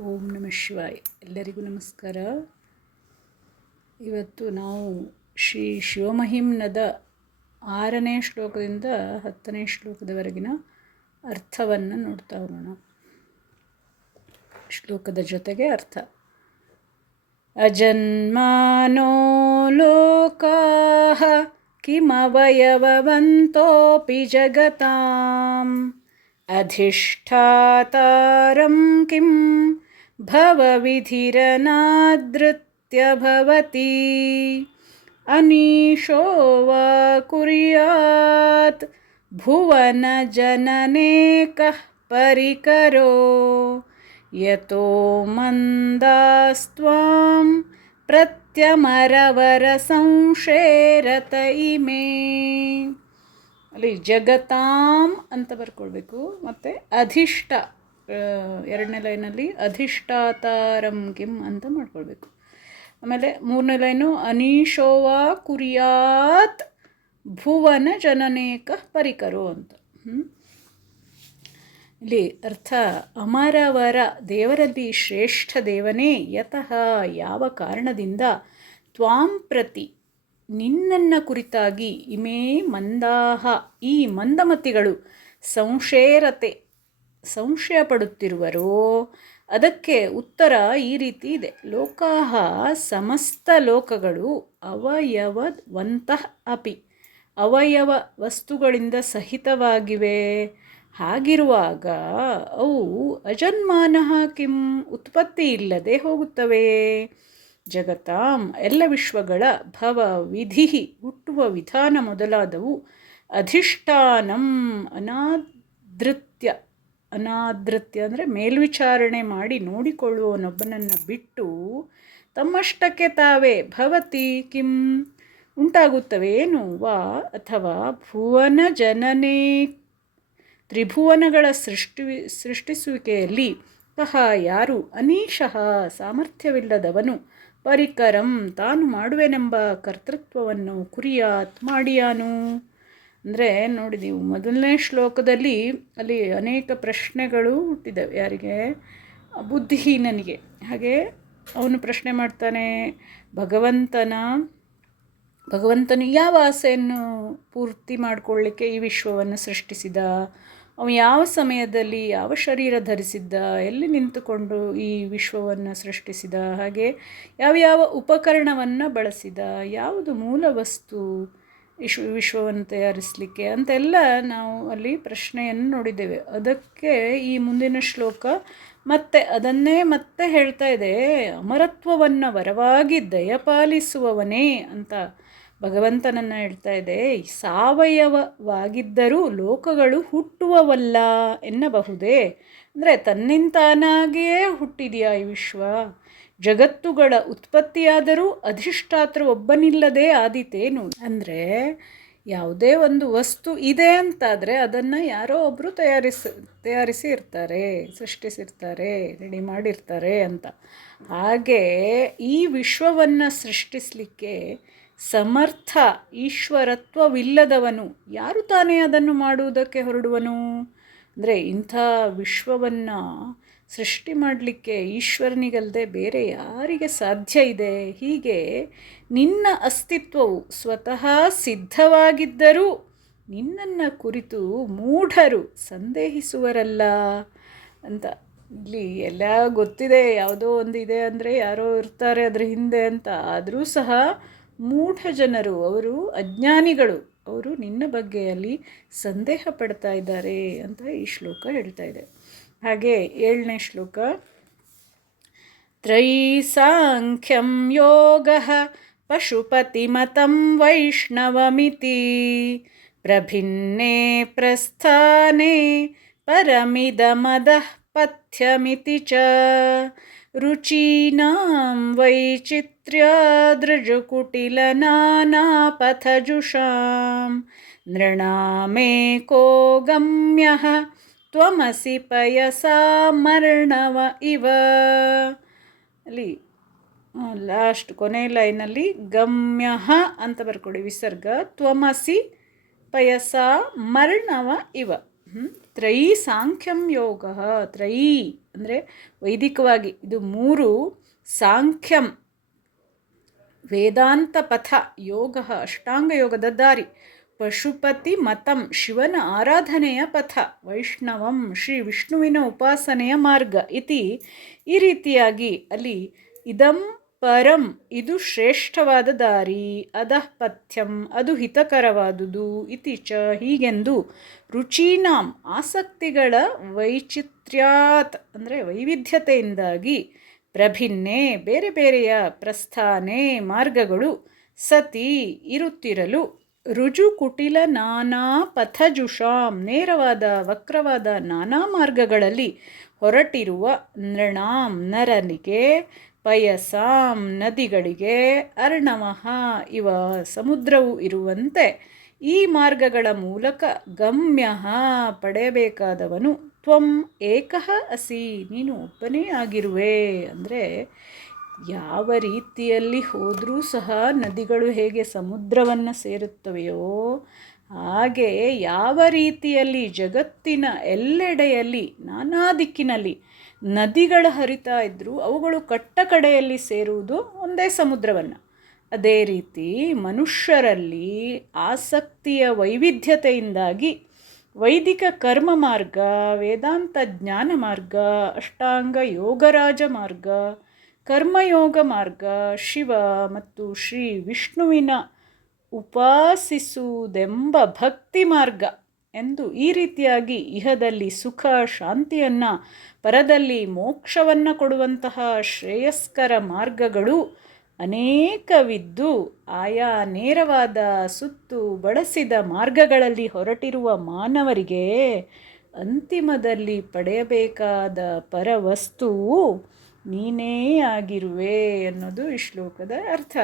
ಓಂ ನಮಃ ಶಿವಾಯ್. ಎಲ್ಲರಿಗೂ ನಮಸ್ಕಾರ. ಇವತ್ತು ನಾವು ಶ್ರೀ ಶಿವಮಹಿಮ್ನದ ಆರನೇ ಶ್ಲೋಕದಿಂದ ಹತ್ತನೇ ಶ್ಲೋಕದವರೆಗಿನ ಅರ್ಥವನ್ನು ನೋಡ್ತಾ ಹೋಗೋಣ. ಶ್ಲೋಕದ ಜೊತೆಗೆ ಅರ್ಥ. ಅಜನ್ಮಾನೋ ಲೋಕಾ ಕಿಮವಯವವಂತೋಪಿ ಜಗತಾಂ. अधिष्ठातारं किं? भवविधिरनादृत्य भवति। अनीशो वा कुर्यात् भुवनजननेकः परिकरो? यतो मन्दास्त्वां प्रत्यमरवरसंशेरत इमे ಅಲ್ಲಿ ಜಗತಾಂ ಅಂತ ಬರ್ಕೊಳ್ಬೇಕು. ಮತ್ತು ಅಧಿಷ್ಠ ಎರಡನೇ ಲೈನಲ್ಲಿ ಅಧಿಷ್ಠಾತಾರಂ ಕಿಂ ಅಂತ ಮಾಡ್ಕೊಳ್ಬೇಕು. ಆಮೇಲೆ ಮೂರನೇ ಲೈನು ಅನೀಶೋವಾ ಕುರಿಯಾತ್ ಭುವನ ಜನನೇಕ ಪರಿಕರು ಅಂತ. ಇಲ್ಲಿ ಅರ್ಥ, ಅಮರವರ ದೇವರಲ್ಲಿ ಶ್ರೇಷ್ಠ ದೇವನೇ, ಯತಃ ಯಾವ ಕಾರಣದಿಂದ ತ್ವಾಂ ಪ್ರತಿ ನಿನ್ನನ್ನು ಕುರಿತಾಗಿ ಇಮೇ ಮಂದಾಹ. ಈ ಮಂದಮತಿಗಳು ಸಂಶೇರತೆ ಸಂಶಯ ಪಡುತ್ತಿರುವರೋ ಅದಕ್ಕೆ ಉತ್ತರ ಈ ರೀತಿ ಇದೆ. ಲೋಕಾಹ ಸಮಸ್ತ ಲೋಕಗಳು ಅವಯವವಂತಃ ಅಪಿ. ಅವಯವ ವಸ್ತುಗಳಿಂದ ಸಹಿತವಾಗಿವೆ. ಹಾಗಿರುವಾಗ ಅವು ಅಜನ್ಮಾನಃ ಕಿಂ ಉತ್ಪತ್ತಿ ಇಲ್ಲದೆ ಹೋಗುತ್ತವೆ. ಜಗತಾಂ ಎಲ್ಲ ವಿಶ್ವಗಳ ಭವ ವಿಧಿ ಹುಟ್ಟುವ ವಿಧಾನ ಮೊದಲಾದವು. ಅಧಿಷ್ಠಾನಂ ಅನಾದೃತ್ಯ ಅನಾದೃತ್ಯ ಅಂದರೆ ಮೇಲ್ವಿಚಾರಣೆ ಮಾಡಿ ನೋಡಿಕೊಳ್ಳುವನೊಬ್ಬನನ್ನು ಬಿಟ್ಟು ತಮ್ಮಷ್ಟಕ್ಕೆ ತಾವೇ ಭವತಿ ಕಿಂ ಉಂಟಾಗುತ್ತವೇನು ವಾ ಅಥವಾ ಭುವನ ಜನನೇ ತ್ರಿಭುವನಗಳ ಸೃಷ್ಟಿ ಸೃಷ್ಟಿಸುವಿಕೆಯಲ್ಲಿ ಸಹ ಯಾರು ಅನೀಶಃ ಸಾಮರ್ಥ್ಯವಿಲ್ಲದವನು. ಪರಿಕರಂ, ತಾನು ಮಾಡುವೆನೆಂಬ ಕರ್ತೃತ್ವವನ್ನು ಕುರಿಯಾತ್ ಮಾಡಿಯಾನು. ಅಂದರೆ ನೋಡಿದೀವು ಮೊದಲನೇ ಶ್ಲೋಕದಲ್ಲಿ ಅಲ್ಲಿ ಅನೇಕ ಪ್ರಶ್ನೆಗಳು ಹುಟ್ಟಿದವೆ. ಯಾರಿಗೆ? ಬುದ್ಧಿಹೀನನಿಗೆ. ಹಾಗೆ ಅವನು ಪ್ರಶ್ನೆ ಮಾಡ್ತಾನೆ, ಭಗವಂತನ, ಭಗವಂತನು ಯಾವ ಆಸೆಯನ್ನು ಪೂರ್ತಿ ಮಾಡಿಕೊಳ್ಳಿಕ್ಕೆ ಈ ವಿಶ್ವವನ್ನು ಸೃಷ್ಟಿಸಿದ? ಅವನು ಯಾವ ಸಮಯದಲ್ಲಿ ಯಾವ ಶರೀರ ಧರಿಸಿದ್ದ, ಎಲ್ಲಿ ನಿಂತುಕೊಂಡು ಈ ವಿಶ್ವವನ್ನು ಸೃಷ್ಟಿಸಿದ, ಹಾಗೆ ಯಾವ್ಯಾವ ಉಪಕರಣವನ್ನು ಬಳಸಿದ, ಯಾವುದು ಮೂಲ ವಸ್ತು ವಿಶ್ವ, ವಿಶ್ವವನ್ನು ತಯಾರಿಸಲಿಕ್ಕೆ ಅಂತೆಲ್ಲ ನಾವು ಅಲ್ಲಿ ಪ್ರಶ್ನೆಯನ್ನು ನೋಡಿದ್ದೇವೆ. ಅದಕ್ಕೆ ಈ ಮುಂದಿನ ಶ್ಲೋಕ, ಮತ್ತೆ ಅದನ್ನೇ ಮತ್ತೆ ಹೇಳ್ತಾ ಇದೆ, ಅಮರತ್ವವನ್ನು ವರವಾಗಿ ದಯಪಾಲಿಸುವವನೇ ಅಂತ ಭಗವಂತನನ್ನು ಹೇಳ್ತಾ ಇದೆ ಸಾವಯವವಾಗಿದ್ದರೂ ಲೋಕಗಳು ಹುಟ್ಟುವವಲ್ಲ ಎನ್ನಬಹುದೇ? ಅಂದರೆ ತನ್ನಿಂತಾನಾಗಿಯೇ ಹುಟ್ಟಿದೆಯಾ ಈ ವಿಶ್ವ? ಜಗತ್ತುಗಳ ಉತ್ಪತ್ತಿಯಾದರೂ ಅಧಿಷ್ಠಾತೃ ಒಬ್ಬನಿಲ್ಲದೆ ಆದಿತೇನು? ಅಂದರೆ ಯಾವುದೇ ಒಂದು ವಸ್ತು ಇದೆ ಅಂತಾದರೆ ಅದನ್ನು ಯಾರೋ ಒಬ್ಬರು ತಯಾರಿಸಿ ತಯಾರಿಸಿ ಇರ್ತಾರೆ, ಸೃಷ್ಟಿಸಿರ್ತಾರೆ, ರೆಡಿ ಮಾಡಿರ್ತಾರೆ ಅಂತ. ಹಾಗೆ ಈ ವಿಶ್ವವನ್ನು ಸೃಷ್ಟಿಸಲಿಕ್ಕೆ ಸಮರ್ಥ ಈಶ್ವರತ್ವವಿಲ್ಲದವನು, ಯಾರು ತಾನೇ ಅದನ್ನು ಮಾಡುವುದಕ್ಕೆ ಹೊರಡುವನು? ಅಂದರೆ ಇಂಥ ವಿಶ್ವವನ್ನು ಸೃಷ್ಟಿ ಮಾಡಲಿಕ್ಕೆ ಈಶ್ವರನಿಗಲ್ಲದೆ ಬೇರೆ ಯಾರಿಗೆ ಸಾಧ್ಯ ಇದೆ? ಹೀಗೆ ನಿನ್ನ ಅಸ್ತಿತ್ವವು ಸ್ವತಃ ಸಿದ್ಧವಾಗಿದ್ದರೂ ನಿನ್ನನ್ನು ಕುರಿತು ಮೂಢರು ಸಂದೇಹಿಸುವರಲ್ಲ ಅಂತ. ಇಲ್ಲಿ ಎಲ್ಲ ಗೊತ್ತಿದೆ. ಯಾವುದೋ ಒಂದು ಇದೆ ಅಂದರೆ ಯಾರೋ ಇರ್ತಾರೆ ಅದರ ಹಿಂದೆ ಅಂತ. ಆದರೂ ಸಹ ಮೂಢ ಜನರು ಅವರು ಅಜ್ಞಾನಿಗಳು. ಅವರು ನಿನ್ನ ಬಗ್ಗೆಯಲ್ಲಿ ಸಂದೇಹ ಪಡ್ತಾ ಇದ್ದಾರೆ ಅಂತ ಈ ಶ್ಲೋಕ ಹೇಳ್ತಾ ಇದೆ. ಹಾಗೆ ಏಳನೇ ಶ್ಲೋಕ. ತ್ರೈಸಾಂಖ್ಯಂ ಯೋಗ ಪಶುಪತಿಮತಂ ವೈಷ್ಣವಮಿತಿ ಪ್ರಭಿನ್ನೇ ಪ್ರಸ್ಥಾನೇ ಪರಮಿದಮದಃ ಪಥ್ಯಮಿತಿ ಚ ರುಚೀನಾಂ वैचित्र्यादृजुकुटिलनानापथजुषां नृणामेको गम्यः त्वमसि पयसा ಮರ್ಣವ ಇವ ಅಲ್ಲಿ ಲಾಸ್ಟ್ ಕೊನೆ ಲೈನಲ್ಲಿ ಗಮ್ಯ ಅಂತ ಬರ್ಕೊಡಿ ವಿಸರ್ಗ ತ್ವಮಸಿ ಪಯಸ ಮರ್ಣವ ಇವ ತ್ರಯಿ ಸಾಂಖ್ಯಂ ಯೋಗ. ತ್ರೈ ಅಂದರೆ ವೈದಿಕವಾಗಿ ಇದು ಮೂರು ಸಾಂಖ್ಯಂ. ವೇದಾಂತ ಪಥ ಯೋಗ, ಅಷ್ಟಾಂಗ ಯೋಗದ ದಾರಿ. ಪಶುಪತಿ ಮತಂ ಶಿವನ ಆರಾಧನೆಯ ಪಥ. ವೈಷ್ಣವಂ ಶ್ರೀ ವಿಷ್ಣುವಿನ ಉಪಾಸನೆಯ ಮಾರ್ಗ. ಇತಿ ಈ ರೀತಿಯಾಗಿ ಅಲ್ಲಿ ಇದಂ ಪರಂ, ಇದು ಶ್ರೇಷ್ಠವಾದ ದಾರಿ, ಅದಃ ಪಥ್ಯಂ, ಅದು ಹಿತಕರವಾದುದು ಇತಿ ಚ ಹೀಗೆಂದು ರುಚೀನಾಂ ಆಸಕ್ತಿಗಳ ವೈಚಿತ್ರ್ಯಾತ್, ಅಂದರೆ ವೈವಿಧ್ಯತೆಯಿಂದಾಗಿ ಪ್ರಭಿನ್ನೆ, ಬೇರೆ ಬೇರೆಯ ಪ್ರಸ್ಥಾನೆ ಮಾರ್ಗಗಳು ಸತಿ ಇರುತ್ತಿರಲು ರುಜು ಕುಟಿಲ ನಾನಾ ಪಥಜುಷಾಂ, ನೇರವಾದ ವಕ್ರವಾದ ನಾನಾ ಮಾರ್ಗಗಳಲ್ಲಿ ಹೊರಟಿರುವ ನೃಣಾಂ ನರನಿಗೆ ಪಯಸಾಂ, ನದಿಗಳಿಗೆ ಅರ್ಣವಃ ಇವ ಸಮುದ್ರವು ಇರುವಂತೆ. ಈ ಮಾರ್ಗಗಳ ಮೂಲಕ ಗಮ್ಯ ಪಡೆಯಬೇಕಾದವನು ತ್ವಂ ಏಕಃ ಅಸಿ, ನೀನು ಒಬ್ಬನೇ ಆಗಿರುವೆ. ಅಂದರೆ ಯಾವ ರೀತಿಯಲ್ಲಿ ಹೋದರೂ ಸಹ ನದಿಗಳು ಹೇಗೆ ಸಮುದ್ರವನ್ನು ಸೇರುತ್ತವೆಯೋ, ಹಾಗೆ ಯಾವ ರೀತಿಯಲ್ಲಿ ಜಗತ್ತಿನ ಎಲ್ಲೆಡೆಯಲ್ಲಿ ನಾನಾ ದಿಕ್ಕಿನಲ್ಲಿ ನದಿಗಳು ಹರಿತಾ ಇದ್ದರೂ ಅವುಗಳು ಕಟ್ಟ ಕಡೆಯಲ್ಲಿ ಸೇರುವುದು ಒಂದೇ ಸಮುದ್ರವನ್ನು. ಅದೇ ರೀತಿ ಮನುಷ್ಯರಲ್ಲಿ ಆಸಕ್ತಿಯ ವೈವಿಧ್ಯತೆಯಿಂದಾಗಿ ವೈದಿಕ ಕರ್ಮ ಮಾರ್ಗ, ವೇದಾಂತ ಜ್ಞಾನ ಮಾರ್ಗ, ಅಷ್ಟಾಂಗ ಯೋಗರಾಜ ಮಾರ್ಗ, ಕರ್ಮಯೋಗ ಮಾರ್ಗ, ಶಿವ ಮತ್ತು ಶ್ರೀ ವಿಷ್ಣುವಿನ ಉಪಾಸಿಸುವುದೆಂಬ ಭಕ್ತಿ ಮಾರ್ಗ. ಎಂದು ಈ ರೀತಿಯಾಗಿ ಇಹದಲ್ಲಿ ಸುಖ, ಶಾಂತಿಯನ್ನು, ಪರದಲ್ಲಿ ಮೋಕ್ಷವನ್ನು ಕೊಡುವಂತಹ ಶ್ರೇಯಸ್ಕರ ಮಾರ್ಗಗಳು ಅನೇಕವಿದ್ದು ಆಯಾ ನೇರವಾದ ಸುತ್ತು ಬಳಸಿದ ಮಾರ್ಗಗಳಲ್ಲಿ ಹೊರಟಿರುವ ಮಾನವರಿಗೆ ಅಂತಿಮದಲ್ಲಿ ಪಡೆಯಬೇಕಾದ ಪರವಸ್ತುವು ನೀನೇ ಆಗಿರುವೆ ಅನ್ನೋದು ಈ ಶ್ಲೋಕದ ಅರ್ಥ.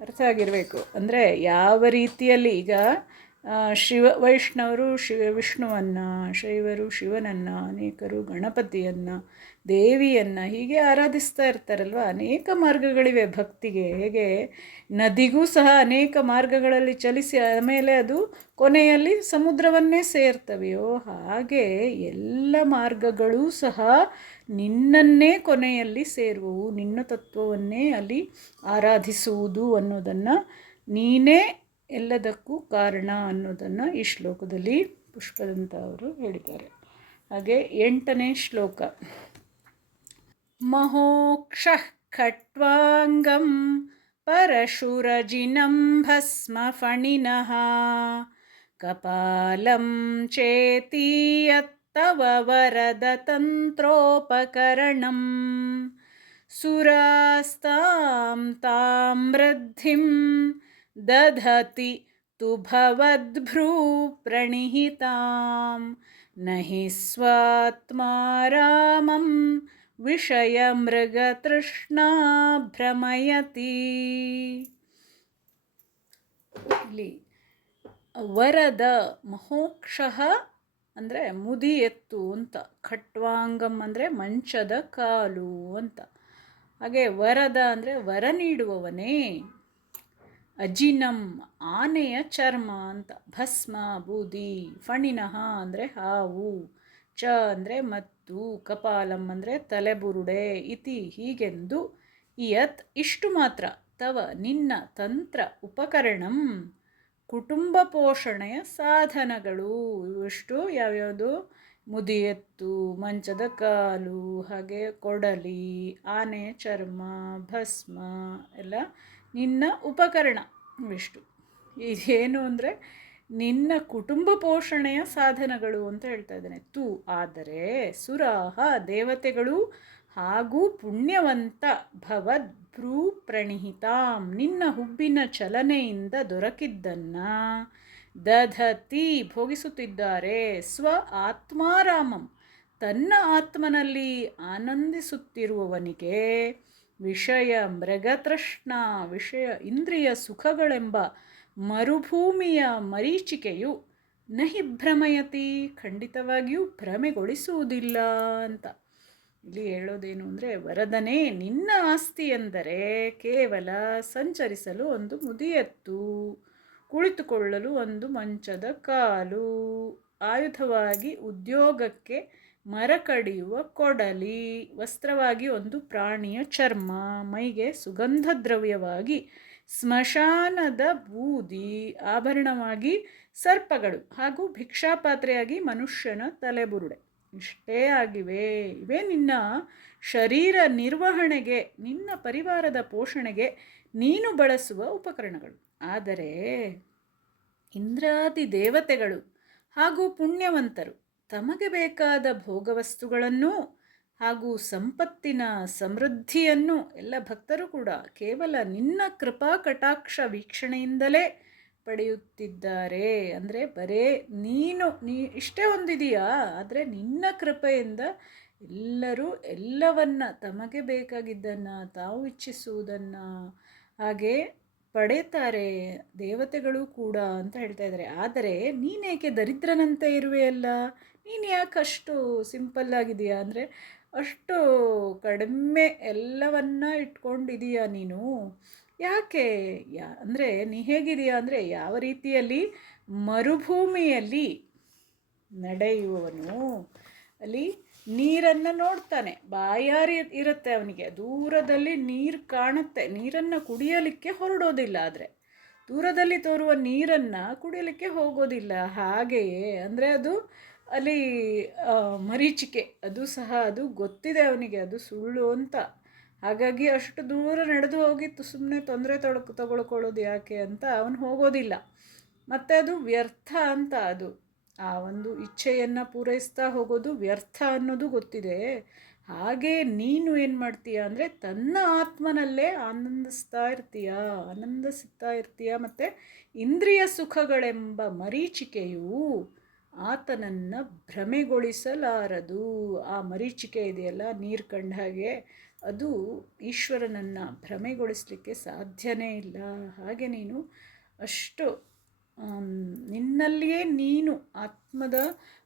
ಅರ್ಥ ಆಗಿರಬೇಕು. ಅಂದರೆ ಯಾವ ರೀತಿಯಲ್ಲಿ ಈಗ ಶಿವ ವೈಷ್ಣವರು ಶಿವ ವಿಷ್ಣುವನ್ನು, ಶೈವರು ಶಿವನನ್ನು, ಅನೇಕರು ಗಣಪತಿಯನ್ನು, ದೇವಿಯನ್ನು ಹೀಗೆ ಆರಾಧಿಸ್ತಾ ಇರ್ತಾರಲ್ವ? ಅನೇಕ ಮಾರ್ಗಗಳಿವೆ ಭಕ್ತಿಗೆ. ಹೇಗೆ? ನದಿಗೂ ಸಹ ಅನೇಕ ಮಾರ್ಗಗಳಲ್ಲಿ ಚಲಿಸಿ ಆಮೇಲೆ ಅದು ಕೊನೆಯಲ್ಲಿ ಸಮುದ್ರವನ್ನೇ ಸೇರ್ತವೆಯೋ? ಹಾಗೆ ಎಲ್ಲ ಮಾರ್ಗಗಳೂ ಸಹ ನಿನ್ನನ್ನೇ ಕೊನೆಯಲ್ಲಿ ಸೇರುವವು. ನಿನ್ನ ತತ್ವವನ್ನೇ ಅಲ್ಲಿ ಆರಾಧಿಸುವುದು ಅನ್ನೋದನ್ನು ನೀನೇ ಎಲ್ಲದಕ್ಕೂ ಕಾರಣ ಅನ್ನೋದನ್ನು ಈ ಶ್ಲೋಕದಲ್ಲಿ ಪುಷ್ಪದಂತ ಅವರು ಹೇಳಿದ್ದಾರೆ. ಹಾಗೆ ಎಂಟನೇ ಶ್ಲೋಕ. ಮಹೋಕ್ಷ ಖಟ್ವಾಂಗಂ ಪರಶುರಜಿನಂ ಭಸ್ಮ ಫಣಿನಃ ಕಪಾಲಂ ಚೇತೀಯತ್ತವ ವರದ ತಂತ್ರೋಪಕರಣಂ ಸುರಾಸ್ತಾಂ ತಾಂ ವೃದ್ಧಿಂ दधति तु भवद्भ्रूप्रणिहितां न हि स्वात्मा रामं ವಿಷಯಮೃಗತೃಷ್ಣಾ ಭ್ರಮಯತಿ ಇಲ್ಲಿ ವರದ ಮಹೋಕ್ಷಃ ಅಂದರೆ ಮುದಿ ಎತ್ತು ಅಂತ ಖಟ್ವಾಂಗಂ ಅಂದರೆ ಮಂಚದ ಕಾಲು ಅಂತ ಹಾಗೆ ವರದ ಅಂದರೆ ವರ ನೀಡುವವನೇ ಅಜಿನಂ ಆನೆಯ ಚರ್ಮ ಅಂತ. ಭಸ್ಮ, ಬೂದಿ, ಫಣಿನಃ ಅಂದರೆ ಹಾವು, ಚ ಅಂದರೆ ಮತ್ತು ಕಪಾಲಂ ಅಂದರೆ ತಲೆಬುರುಡೆ ಇತಿ ಹೀಗೆಂದು ಇಯತ್ ಇಷ್ಟು ಮಾತ್ರ. ತವ ನಿನ್ನ ತಂತ್ರ ಉಪಕರಣಂ, ಕುಟುಂಬ ಪೋಷಣೆಯ ಸಾಧನಗಳು. ಇವಷ್ಟು ಯಾವ್ಯಾವುದು? ಮುದಿಯತ್ತು, ಮಂಚದ ಕಾಲು, ಹಾಗೆ ಕೊಡಲಿ ಆನೆ ಚರ್ಮ, ಭಸ್ಮ, ಎಲ್ಲ ನಿನ್ನ ಉಪಕರಣ ಇಷ್ಟು. ಇದೇನು ಅಂದರೆ ನಿನ್ನ ಕುಟುಂಬ ಪೋಷಣೆಯ ಸಾಧನಗಳು ಅಂತ ಹೇಳ್ತಾ ಇದ್ದಾನೆ. ತು ಆದರೆ ಸುರಾಹ ದೇವತೆಗಳು ಹಾಗೂ ಪುಣ್ಯವಂತ ಭವದ್ಭ್ರೂ ಪ್ರಣಿಹಿತಾಂ ನಿನ್ನ ಹುಬ್ಬಿನ ಚಲನೆಯಿಂದ ದೊರಕಿದ್ದನ್ನು ದಧತಿ ಭೋಗಿಸುತ್ತಿದ್ದಾರೆ. ಸ್ವ ಆತ್ಮಾರಾಮಂ ತನ್ನ ಆತ್ಮನಲ್ಲಿ ಆನಂದಿಸುತ್ತಿರುವವನಿಗೆ ವಿಷಯ ಮೃಗತೃಷ್ಣ, ವಿಷಯ ಇಂದ್ರಿಯ ಸುಖಗಳೆಂಬ ಮರುಭೂಮಿಯ ಮರೀಚಿಕೆಯು ನಹಿ ಭ್ರಮಯತಿ, ಖಂಡಿತವಾಗಿಯೂ ಭ್ರಮೆಗೊಳಿಸುವುದಿಲ್ಲ ಅಂತ. ಇಲ್ಲಿ ಹೇಳೋದೇನು ಅಂದರೆ, ವರದನೆ ನಿನ್ನ ಆಸ್ತಿ ಎಂದರೆ ಕೇವಲ ಸಂಚರಿಸಲು ಒಂದು ಮುದಿಯತ್ತು, ಕುಳಿತುಕೊಳ್ಳಲು ಒಂದು ಮಂಚದ ಕಾಲು. ಆಯುಧವಾಗಿ ಉದ್ಯೋಗಕ್ಕೆ ಮರ ಕಡಿಯುವ ಕೊಡಲಿ. ವಸ್ತ್ರವಾಗಿ ಒಂದು ಪ್ರಾಣಿಯ ಚರ್ಮ. ಮೈಗೆ ಸುಗಂಧ ದ್ರವ್ಯವಾಗಿ ಸ್ಮಶಾನದ ಬೂದಿ. ಆಭರಣವಾಗಿ ಸರ್ಪಗಳು ಹಾಗೂ ಭಿಕ್ಷಾಪಾತ್ರೆಯಾಗಿ ಮನುಷ್ಯನ ತಲೆಬುರುಡೆ. ಇಷ್ಟೇ ಆಗಿವೆ. ಇವೇ ನಿನ್ನ ಶರೀರ ನಿರ್ವಹಣೆಗೆ, ನಿನ್ನ ಪರಿವಾರದ ಪೋಷಣೆಗೆ ನೀನು ಬಳಸುವ ಉಪಕರಣಗಳು. ಆದರೆ ಇಂದ್ರಾದಿ ದೇವತೆಗಳು ಹಾಗೂ ಪುಣ್ಯವಂತರು ತಮಗೆ ಬೇಕಾದ ಭೋಗವಸ್ತುಗಳನ್ನು ಹಾಗೂ ಸಂಪತ್ತಿನ ಸಮೃದ್ಧಿಯನ್ನು ಎಲ್ಲ ಭಕ್ತರು ಕೂಡ ಕೇವಲ ನಿನ್ನ ಕೃಪಾ ಕಟಾಕ್ಷ ವೀಕ್ಷಣೆಯಿಂದಲೇ ಪಡೆಯುತ್ತಿದ್ದಾರೆ. ಅಂದರೆ ಬರೇ ನೀನು, ನೀ ಇಷ್ಟೇ ಹೊಂದಿದೆಯಾ ಆದರೆ ನಿನ್ನ ಕೃಪೆಯಿಂದ ಎಲ್ಲರೂ ಎಲ್ಲವನ್ನ ತಮಗೆ ಬೇಕಾಗಿದ್ದನ್ನು ತಾವು ಇಚ್ಛಿಸುವುದನ್ನು ಹಾಗೆ ಪಡೀತಾರೆ ದೇವತೆಗಳು ಕೂಡ ಅಂತ ಹೇಳ್ತಾ ಇದ್ದಾರೆ. ಆದರೆ ನೀನೇಕೆ ದರಿದ್ರನಂತೆ ಇರುವೆಯಲ್ಲ ನೀನು ಯಾಕೆ ಅಷ್ಟು ಸಿಂಪಲ್ ಆಗಿದೆಯಾ ಅಂದರೆ ಅಷ್ಟು ಕಡಿಮೆ ಎಲ್ಲವನ್ನ ಇಟ್ಕೊಂಡಿದೀಯ ನೀನು? ಯಾಕೆ ಯಾ, ಅಂದರೆ ನೀ ಹೇಗಿದೆಯಾ ಅಂದರೆ ಯಾವ ರೀತಿಯಲ್ಲಿ ಮರುಭೂಮಿಯಲ್ಲಿ ನಡೆಯುವವನು. ಅಲ್ಲಿ ನೀರನ್ನು ನೋಡ್ತಾನೆ. ಬಾಯಾರಿ ಇರುತ್ತೆ ಅವನಿಗೆ. ದೂರದಲ್ಲಿ ನೀರು ಕಾಣುತ್ತೆ. ನೀರನ್ನು ಕುಡಿಯಲಿಕ್ಕೆ ಹೊರಡೋದಿಲ್ಲ ಆದರೆ. ದೂರದಲ್ಲಿ ತೋರುವ ನೀರನ್ನು ಕುಡಿಯಲಿಕ್ಕೆ ಹೋಗೋದಿಲ್ಲ. ಹಾಗೆಯೇ ಅಂದರೆ ಅದು ಅಲ್ಲಿ ಮರೀಚಿಕೆ. ಅದು ಸಹ ಅದು ಗೊತ್ತಿದೆ ಅವನಿಗೆ. ಅದು ಸುಳ್ಳು ಅಂತ. ಹಾಗಾಗಿ ಅಷ್ಟು ದೂರ ನಡೆದು ಹೋಗಿತ್ತು. ಸುಮ್ಮನೆ ತೊಂದರೆ ತೊಡಕು ತೊಗೊಳ್ಕೊಳ್ಳೋದು ಯಾಕೆ ಅಂತ ಅವನು ಹೋಗೋದಿಲ್ಲ. ಮತ್ತು ಅದು ವ್ಯರ್ಥ ಅಂತ ಅದು. ಆ ಒಂದು ಇಚ್ಛೆಯನ್ನು ಪೂರೈಸ್ತಾ ಹೋಗೋದು ವ್ಯರ್ಥ ಅನ್ನೋದು ಗೊತ್ತಿದೆ. ಹಾಗೆ ನೀನು ಏನು ಮಾಡ್ತೀಯ ಅಂದರೆ ತನ್ನ ಆತ್ಮನಲ್ಲೇ ಆನಂದಿಸ್ತಾ ಇರ್ತೀಯ ಆನಂದಿಸ್ತಾ ಇರ್ತೀಯ ಮತ್ತು ಇಂದ್ರಿಯ ಸುಖಗಳೆಂಬ ಮರೀಚಿಕೆಯು ಆತನನ್ನು ಭ್ರಮೆಗೊಳಿಸಲಾರದು. ಆ ಮರೀಚಿಕೆ ಇದೆಯಲ್ಲ, ನೀರು ಕಂಡ ಹಾಗೆ ಅದು ಈಶ್ವರನನ್ನು ಭ್ರಮೆಗೊಳಿಸಲಿಕ್ಕೆ ಸಾಧ್ಯನೇ ಇಲ್ಲ. ಹಾಗೆ ನೀನು ಅಷ್ಟು ನಿನ್ನಲ್ಲಿಯೇ ನೀನು ಆತ್ಮದ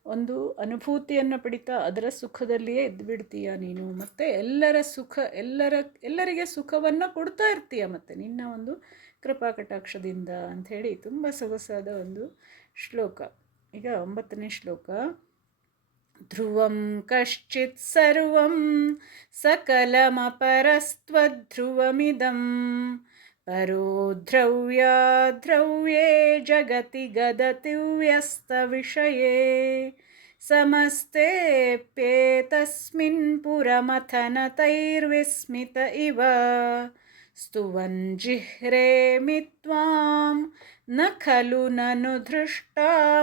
ಒಂದು ಅನುಭೂತಿಯನ್ನು ಪಡಿತಾ ಅದರ ಸುಖದಲ್ಲಿಯೇ ಇದ್ದುಬಿಡ್ತೀಯ ನೀನು? ಮತ್ತು ಎಲ್ಲರ ಸುಖ, ಎಲ್ಲರ, ಎಲ್ಲರಿಗೆ ಸುಖವನ್ನು ಕೊಡ್ತಾ ಇರ್ತೀಯ ಮತ್ತು ನಿನ್ನ ಒಂದು ಕೃಪಾ ಕಟಾಕ್ಷದಿಂದ ಅಂಥೇಳಿ ತುಂಬ ಸೊಗಸಾದ ಒಂದು ಶ್ಲೋಕ. ಈಗ ಒಂಬತ್ತನೇ ಶ್ಲೋಕ. ಧ್ರುವಂ ಕಶ್ಚಿತ್ ಸರ್ವಂ ಸಕಲಮಪರಸ್ತ್ವಧ್ರುವಮಿದಂ परो ದ್ರವ್ಯೇ ಜಗತಿ गदतिव्यस्तविषये समस्तेऽप्येतस्मिन् पुरमथनतैर्विस्मित इव ಸ್ತುವನ್ ಜಿಹ್ರೇಮಿ ತ್ವಾಂ ನ ಖಲು ನನು ಧೃಷ್ಟ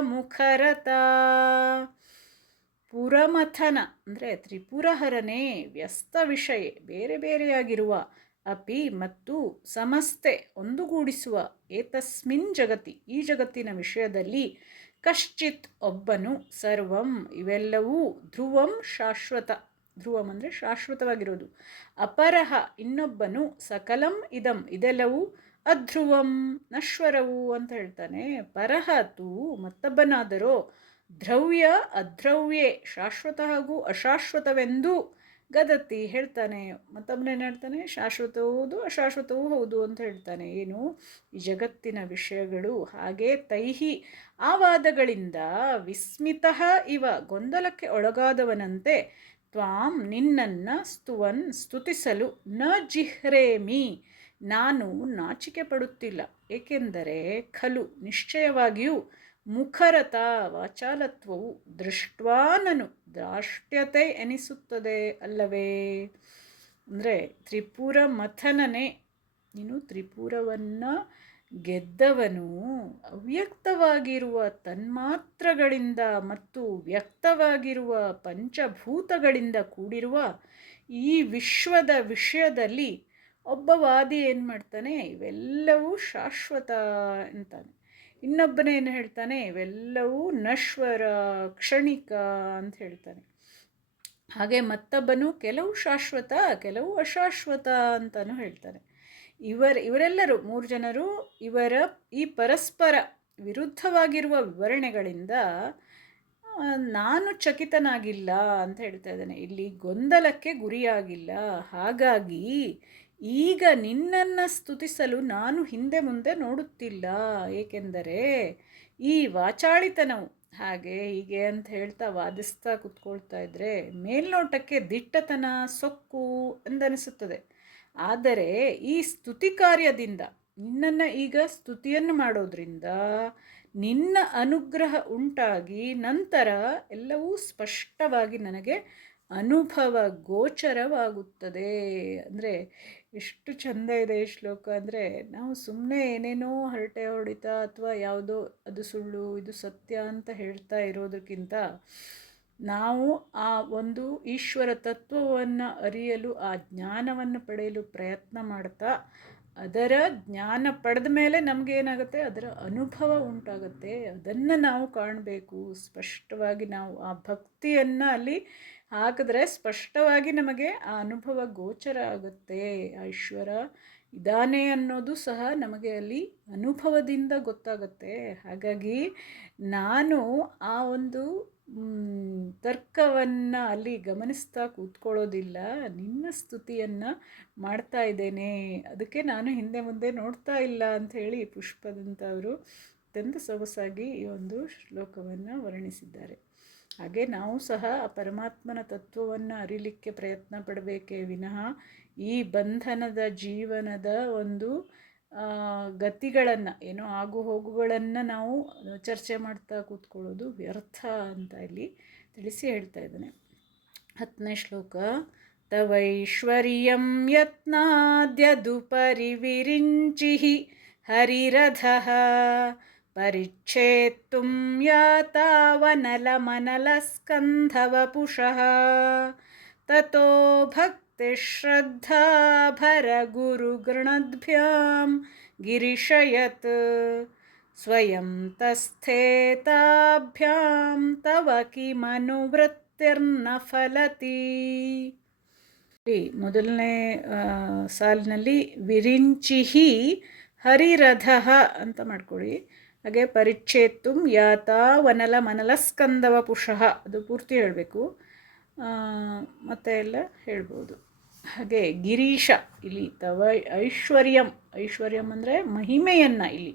ಮುಖರತ ಪುರಮಥನ ಅಂದರೆ ತ್ರಿಪುರಹರನೇ ವ್ಯಸ್ತ ವಿಷಯ ಬೇರೆ ಬೇರೆಯಾಗಿರುವ ಅಪಿ ಮತ್ತು ಸಮಸ್ತೆ ಒಂದುಗೂಡಿಸುವ ಏತಸ್ಮಿನ್ ಜಗತಿ, ಈ ಜಗತ್ತಿನ ವಿಷಯದಲ್ಲಿ ಕಶ್ಚಿತ್ ಒಬ್ಬನು ಸರ್ವಂ, ಇವೆಲ್ಲವೂ ಧ್ರುವಂ ಶಾಶ್ವತ. ಧ್ರುವಂ ಅಂದರೆ ಶಾಶ್ವತವಾಗಿರೋದು ಅಪರಹ ಇನ್ನೊಬ್ಬನು ಸಕಲಂ ಇದಂ, ಇದೆಲ್ಲವೂ ಅಧ್ರುವಂ, ನಶ್ವರವು ಅಂತ ಹೇಳ್ತಾನೆ. ಪರಹ ತೂ ಮತ್ತೊಬ್ಬನಾದರೋ ದ್ರವ್ಯ ಅದ್ರವ್ಯೆ, ಶಾಶ್ವತ ಹಾಗೂ ಅಶಾಶ್ವತವೆಂದು ಗದತಿ ಹೇಳ್ತಾನೆ ಮತ್ತೊಬ್ಬನೇನು ಹೇಳ್ತಾನೆ ಶಾಶ್ವತವೂ ಹೌದು, ಅಶಾಶ್ವತವೂ ಹೌದು ಅಂತ ಹೇಳ್ತಾನೆ. ಏನು? ಈ ಜಗತ್ತಿನ ವಿಷಯಗಳು ಹಾಗೆ ತೈಹಿ ಆ ವಾದಗಳಿಂದ ವಿಸ್ಮಿತ ಇವ ಗೊಂದಲಕ್ಕೆ ಒಳಗಾದವನಂತೆ ತ್ವಾಂ ನಿನ್ನನ್ನು ಸ್ತುವನ್ ಸ್ತುತಿಸಲು ನ ಜಿಹ್ರೇಮಿ. ನಾನು ನಾಚಿಕೆ ಪಡುತ್ತಿಲ್ಲ. ಏಕೆಂದರೆ ಖಲು ನಿಶ್ಚಯವಾಗಿಯೂ ಮುಖರತ ವಾಚಾಲತ್ವವು ದೃಷ್ಟ್ವಾನನು ದಾಷ್ಟ್ಯತೆ ಎನಿಸುತ್ತದೆ ಅಲ್ಲವೇ? ಅಂದರೆ ತ್ರಿಪುರ ಮಥನನೇ, ನೀನು ತ್ರಿಪುರವನ್ನು ಗೆದ್ದವನು, ಅವ್ಯಕ್ತವಾಗಿರುವ ತನ್ಮಾತ್ರಗಳಿಂದ ಮತ್ತು ವ್ಯಕ್ತವಾಗಿರುವ ಪಂಚಭೂತಗಳಿಂದ ಕೂಡಿರುವ ಈ ವಿಶ್ವದ ವಿಷಯದಲ್ಲಿ ಒಬ್ಬ ವಾದಿ ಏನು ಮಾಡ್ತಾನೆ ಇವೆಲ್ಲವೂ ಶಾಶ್ವತ ಅಂತಾನೆ. ಇನ್ನೊಬ್ಬನೇನು ಹೇಳ್ತಾನೆ, ಇವೆಲ್ಲವೂ ನಶ್ವರ, ಕ್ಷಣಿಕ ಅಂತ ಹೇಳ್ತಾನೆ. ಹಾಗೆ ಮತ್ತೊಬ್ಬನು ಕೆಲವು ಶಾಶ್ವತ, ಕೆಲವು ಅಶಾಶ್ವತ ಅಂತಲೂ ಹೇಳ್ತಾನೆ. ಇವರ, ಇವರೆಲ್ಲರೂ, ಮೂರು ಜನರು ಇವರ ಈ ಪರಸ್ಪರ ವಿರುದ್ಧವಾಗಿರುವ ವಿವರಣೆಗಳಿಂದ ನಾನು ಚಕಿತನಾಗಿಲ್ಲ ಅಂತ ಹೇಳ್ತಾ ಇದ್ದಾನೆ. ಇಲ್ಲಿ ಗೊಂದಲಕ್ಕೆ ಗುರಿಯಾಗಿಲ್ಲ. ಹಾಗಾಗಿ ಈಗ ನಿನ್ನನ್ನು ಸ್ತುತಿಸಲು ನಾನು ಹಿಂದೆ ಮುಂದೆ ನೋಡುತ್ತಿಲ್ಲ. ಏಕೆಂದರೆ ಈ ವಾಚಾಳಿತನವು ಹಾಗೆ ಹೀಗೆ ಅಂತ ಹೇಳ್ತಾ ವಾದಿಸ್ತಾ ಕುತ್ಕೊಳ್ತಾ ಇದ್ದರೆ ಮೇಲ್ನೋಟಕ್ಕೆ ದಿಟ್ಟತನ, ಸೊಕ್ಕು ಎಂದನಿಸುತ್ತದೆ ಆದರೆ ಈ ಸ್ತುತಿ ಕಾರ್ಯದಿಂದ, ನಿನ್ನನ್ನು ಈಗ ಸ್ತುತಿಯನ್ನು ಮಾಡೋದ್ರಿಂದ ನಿನ್ನ ಅನುಗ್ರಹ ಉಂಟಾಗಿ ನಂತರ ಎಲ್ಲವೂ ಸ್ಪಷ್ಟವಾಗಿ ನನಗೆ ಅನುಭವ ಗೋಚರವಾಗುತ್ತದೆ. ಅಂದರೆ ಎಷ್ಟು ಚಂದ ಇದೆ ಈ ಶ್ಲೋಕ ಅಂದರೆ ನಾವು ಸುಮ್ಮನೆ ಏನೇನೋ ಹರಟೆ ಹೊಡಿತ ಅಥವಾ ಯಾವುದೋ ಅದು ಸುಳ್ಳು, ಇದು ಸತ್ಯ ಅಂತ ಹೇಳ್ತಾ ಇರೋದಕ್ಕಿಂತ ನಾವು ಆ ಒಂದು ಈಶ್ವರ ತತ್ವವನ್ನು ಅರಿಯಲು, ಆ ಜ್ಞಾನವನ್ನು ಪಡೆಯಲು ಪ್ರಯತ್ನ ಮಾಡ್ತಾ ಅದರ ಜ್ಞಾನ ಪಡೆದ ಮೇಲೆ ನಮಗೇನಾಗುತ್ತೆ ಅದರ ಅನುಭವ ಉಂಟಾಗುತ್ತೆ. ಅದನ್ನು ನಾವು ಕಾಣಬೇಕು. ಸ್ಪಷ್ಟವಾಗಿ ನಾವು ಆ ಭಕ್ತಿಯನ್ನು ಅಲ್ಲಿ ಹಾಕಿದ್ರೆ ಸ್ಪಷ್ಟವಾಗಿ ನಮಗೆ ಆ ಅನುಭವ ಗೋಚರ ಆಗುತ್ತೆ. ಐಶ್ವರ, ಇದಾನೆ ಅನ್ನೋದು ಸಹ ನಮಗೆ ಅಲ್ಲಿ ಅನುಭವದಿಂದ ಗೊತ್ತಾಗುತ್ತೆ. ಹಾಗಾಗಿ ನಾನು ಆ ಒಂದು ತರ್ಕವನ್ನು ಅಲ್ಲಿ ಗಮನಿಸ್ತಾ ಕೂತ್ಕೊಳ್ಳೋದಿಲ್ಲ. ನಿನ್ನ ಸ್ತುತಿಯನ್ನು ಮಾಡ್ತಾ ಇದ್ದೇನೆ. ಅದಕ್ಕೆ ನಾನು ಹಿಂದೆ ಮುಂದೆ ನೋಡ್ತಾ ಇಲ್ಲ ಅಂತ ಹೇಳಿ ಪುಷ್ಪದಂಥವರು ಅತ್ಯಂತ ಸೊಗಸಾಗಿ ಈ ಒಂದು ಶ್ಲೋಕವನ್ನು ವರ್ಣಿಸಿದ್ದಾರೆ. ಹಾಗೆ ನಾವು ಸಹ ಆ ಪರಮಾತ್ಮನ ತತ್ವವನ್ನು ಅರಿಲಿಕ್ಕೆ ಪ್ರಯತ್ನ ಪಡಬೇಕೇ ವಿನಃ ಈ ಬಂಧನದ ಜೀವನದ ಒಂದು ಗತಿಗಳನ್ನು, ಏನೋ ಆಗು ಹೋಗುಗಳನ್ನು ನಾವು ಚರ್ಚೆ ಮಾಡ್ತಾ ಕೂತ್ಕೊಳ್ಳೋದು ವ್ಯರ್ಥ ಅಂತ ಇಲ್ಲಿ ತಿಳಿಸಿ ಹೇಳ್ತಾ ಇದ್ದಾನೆ. ಹತ್ತನೇ ಶ್ಲೋಕ ತವೈಶ್ವರ್ಯಂ ಯತ್ನಾದ್ಯದುಪರಿ ವಿರಿಂಚಿ परिच्छेत्तुं यातावनलमनलस्कन्धवपुषः ततो भक्तिश्रद्धा भरगुरुगृणद्भ्यां गिरिशयत् स्वयं तस्थेताभ्यां तव किमनुवृत्तिर्न फलति ಮೊದಲನೇ ಸಾಲಿನಲ್ಲಿ ವಿರಿಂಚಿಹಿ ಹರಿರಥ ಅಂತ ಮಾಡ್ಕೊಳ್ಳಿ ಹಾಗೆ ಪರಿಚ್ಛೇತ್ತು ಯಾತ ವನಲ ಮನಲ ಸ್ಕಂದವ ಪುಷಃ. ಅದು ಪೂರ್ತಿ ಹೇಳಬೇಕು. ಮತ್ತೆ ಎಲ್ಲ ಹೇಳ್ಬೋದು. ಹಾಗೆ ಗಿರೀಶ ಇಲ್ಲಿ ತವ ಐಶ್ವರ್ಯಂ. ಐಶ್ವರ್ಯಂ ಅಂದರೆ ಮಹಿಮೆಯನ್ನು ಇಲ್ಲಿ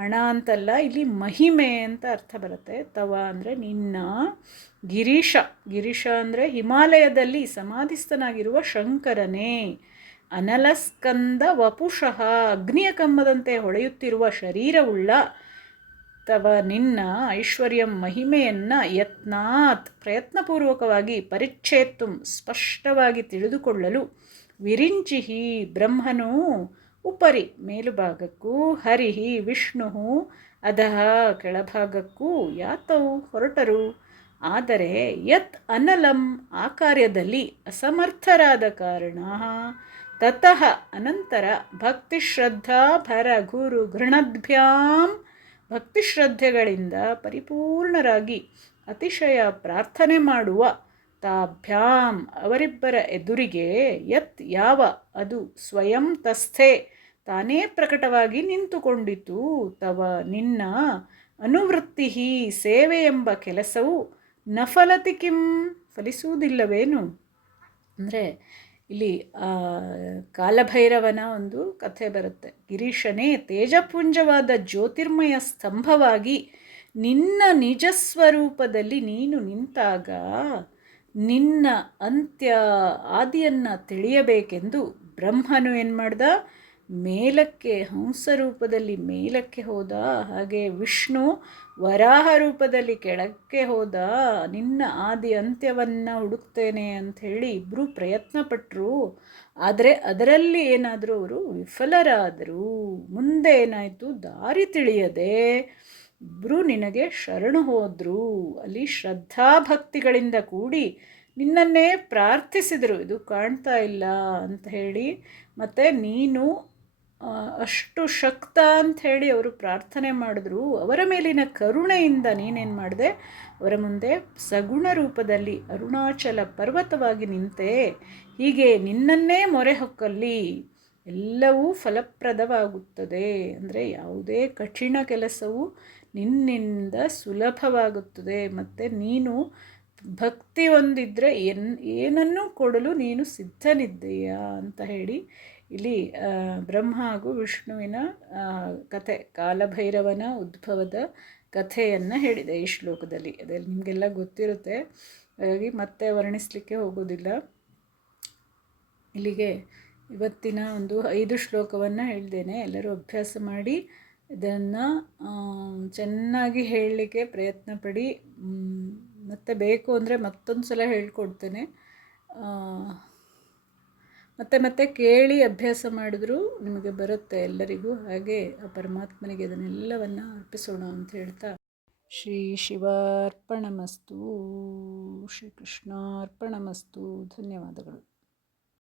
ಹಣ ಅಂತಲ್ಲ, ಇಲ್ಲಿ ಮಹಿಮೆ ಅಂತ ಅರ್ಥ ಬರುತ್ತೆ. ತವ ಅಂದರೆ ನಿನ್ನ, ಗಿರೀಶ. ಗಿರೀಶ ಅಂದರೆ ಹಿಮಾಲಯದಲ್ಲಿ ಸಮಾಧಿಸ್ಥನಾಗಿರುವ ಶಂಕರನೇ. ಅನಲಸ್ಕಂದ ವಪುಷಃ ಅಗ್ನಿಯ ಕಮ್ಮದಂತೆ ಹೊಳೆಯುತ್ತಿರುವ ಶರೀರವುಳ್ಳ ತವ ನಿನ್ನ ಐಶ್ವರ್ಯಂ ಮಹಿಮೆಯನ್ನು ಯತ್ನಾತ್ ಪ್ರಯತ್ನಪೂರ್ವಕವಾಗಿ ಪರಿಚ್ಛೇತ್ತು ಸ್ಪಷ್ಟವಾಗಿ ತಿಳಿದುಕೊಳ್ಳಲು ವಿರಿಂಚಿಹಿ ಬ್ರಹ್ಮನು ಉಪರಿ ಮೇಲುಭಾಗಕ್ಕೂ ಹರಿಹಿ ವಿಷ್ಣು ಅಧಃ ಕೆಳಭಾಗಕ್ಕೂ ಯಾತವು ಹೊರಟರು. ಆದರೆ ಯತ್ ಅನಲಂ ಆ ಕಾರ್ಯದಲ್ಲಿ ಅಸಮರ್ಥರಾದ ಕಾರಣ ತತಃ ಅನಂತರ ಭಕ್ತಿಶ್ರದ್ಧಾ ಭರ ಗುರು ಭಕ್ತಿಶ್ರದ್ಧೆಗಳಿಂದ ಪರಿಪೂರ್ಣರಾಗಿ ಅತಿಶಯ ಪ್ರಾರ್ಥನೆ ಮಾಡುವ ತಾಭ್ಯಾಂ ಅವರಿಬ್ಬರ ಎದುರಿಗೆ ಯತ್ ಯಾವ ಅದು ಸ್ವಯಂ ತಸ್ಥೆ ತಾನೇ ಪ್ರಕಟವಾಗಿ ನಿಂತುಕೊಂಡಿತು ತವ ನಿನ್ನ ಅನುವೃತ್ತಿ ಸೇವೆ ಎಂಬ ಕೆಲಸವು ನಫಲತಿ ಕಿಂ ಫಲಿಸುವುದಿಲ್ಲವೇನು? ಅಂದರೆ ಇಲ್ಲಿ ಕಾಲಭೈರವನ ಒಂದು ಕಥೆ ಬರುತ್ತೆ. ಗಿರೀಶನೇ, ತೇಜಪುಂಜವಾದ ಜ್ಯೋತಿರ್ಮಯ ಸ್ತಂಭವಾಗಿ ನಿನ್ನ ನಿಜ ಸ್ವರೂಪದಲ್ಲಿ ನೀನು ನಿಂತಾಗ ನಿನ್ನ ಅಂತ್ಯ ಆದಿಯನ್ನು ತಿಳಿಯಬೇಕೆಂದು ಬ್ರಹ್ಮನು ಏನು ಮಾಡ್ದ? ಮೇಲಕ್ಕೆ, ಹಂಸ ರೂಪದಲ್ಲಿ ಮೇಲಕ್ಕೆ ಹೋದ ಹಾಗೆ ವಿಷ್ಣು ವರಾಹ ರೂಪದಲ್ಲಿ ಕೆಳಕ್ಕೆ ಹೋದ, ನಿನ್ನ ಆದಿ ಅಂತ್ಯವನ್ನು ಹುಡುಕ್ತೇನೆ ಅಂಥೇಳಿ ಇಬ್ಬರೂ ಪ್ರಯತ್ನಪಟ್ಟರು ಆದರೆ ಅದರಲ್ಲಿ ಏನಾದರೂ ಅವರು ವಿಫಲರಾದರು. ಮುಂದೆ ಏನಾಯಿತು? ದಾರಿ ತಿಳಿಯದೆ. ಇಬ್ಬರು ನಿನಗೆ ಶರಣು ಹೋದರು. ಅಲ್ಲಿ ಶ್ರದ್ಧಾಭಕ್ತಿಗಳಿಂದ ಕೂಡಿ ನಿನ್ನನ್ನೇ ಪ್ರಾರ್ಥಿಸಿದರು. ಇದು ಕಾಣ್ತಾ ಇಲ್ಲ ಅಂತ ಹೇಳಿ ಮತ್ತು ನೀನು ಅಷ್ಟು ಶಕ್ತ ಅಂತ ಹೇಳಿ ಅವರು ಪ್ರಾರ್ಥನೆ ಮಾಡಿದ್ರು. ಅವರ ಮೇಲಿನ ಕರುಣೆಯಿಂದ ನೀನೇನು ಮಾಡಿದೆ? ಅವರ ಮುಂದೆ ಸಗುಣ ರೂಪದಲ್ಲಿ ಅರುಣಾಚಲ ಪರ್ವತವಾಗಿ ನಿಂತೆ. ಹೀಗೆ ನಿನ್ನನ್ನೇ ಮೊರೆ ಹೊಕ್ಕಲ್ಲಿ ಎಲ್ಲವೂ ಫಲಪ್ರದವಾಗುತ್ತದೆ. ಅಂದರೆ ಯಾವುದೇ ಕಠಿಣ ಕೆಲಸವು ನಿನ್ನಿಂದ ಸುಲಭವಾಗುತ್ತದೆ. ಮತ್ತು ನೀನು ಭಕ್ತಿ ಎನ್ ಏನನ್ನೂ ಕೊಡಲು ನೀನು ಸಿದ್ಧನಿದ್ದೀಯಾ ಅಂತ ಹೇಳಿ ಇಲ್ಲಿ ಬ್ರಹ್ಮ ಹಾಗೂ ವಿಷ್ಣುವಿನ ಕಥೆ, ಕಾಲಭೈರವನ ಉದ್ಭವದ ಕಥೆಯನ್ನು ಹೇಳಿದೆ ಈ ಶ್ಲೋಕದಲ್ಲಿ. ಅದರಲ್ಲಿ ನಿಮಗೆಲ್ಲ ಗೊತ್ತಿರುತ್ತೆ. ಹಾಗಾಗಿ ಮತ್ತೆ ವರ್ಣಿಸಲಿಕ್ಕೆ ಹೋಗೋದಿಲ್ಲ. ಇಲ್ಲಿಗೆ ಇವತ್ತಿನ ಒಂದು ಐದು ಶ್ಲೋಕವನ್ನು ಹೇಳ್ದೇನೆ. ಎಲ್ಲರೂ ಅಭ್ಯಾಸ ಮಾಡಿ ಇದನ್ನು ಚೆನ್ನಾಗಿ ಹೇಳಲಿಕ್ಕೆ ಪ್ರಯತ್ನ ಪಡಿ ಮತ್ತೆ ಬೇಕು ಅಂದರೆ ಮತ್ತೊಂದು ಸಲ ಹೇಳ್ಕೊಡ್ತೇನೆ ಮತ್ತೆ ಮತ್ತೆ ಕೇಳಿ ಅಭ್ಯಾಸ ಮಾಡಿದ್ರೂ ನಿಮಗೆ ಬರುತ್ತೆ ಎಲ್ಲರಿಗೂ. ಹಾಗೆ ಆ ಪರಮಾತ್ಮನಿಗೆ ಅದನ್ನೆಲ್ಲವನ್ನು ಅರ್ಪಿಸೋಣ ಅಂತ ಹೇಳ್ತಾ ಶ್ರೀ ಶಿವಾರ್ಪಣಮಸ್ತು. ಶ್ರೀ ಕೃಷ್ಣಾರ್ಪಣಮಸ್ತು ಧನ್ಯವಾದಗಳು.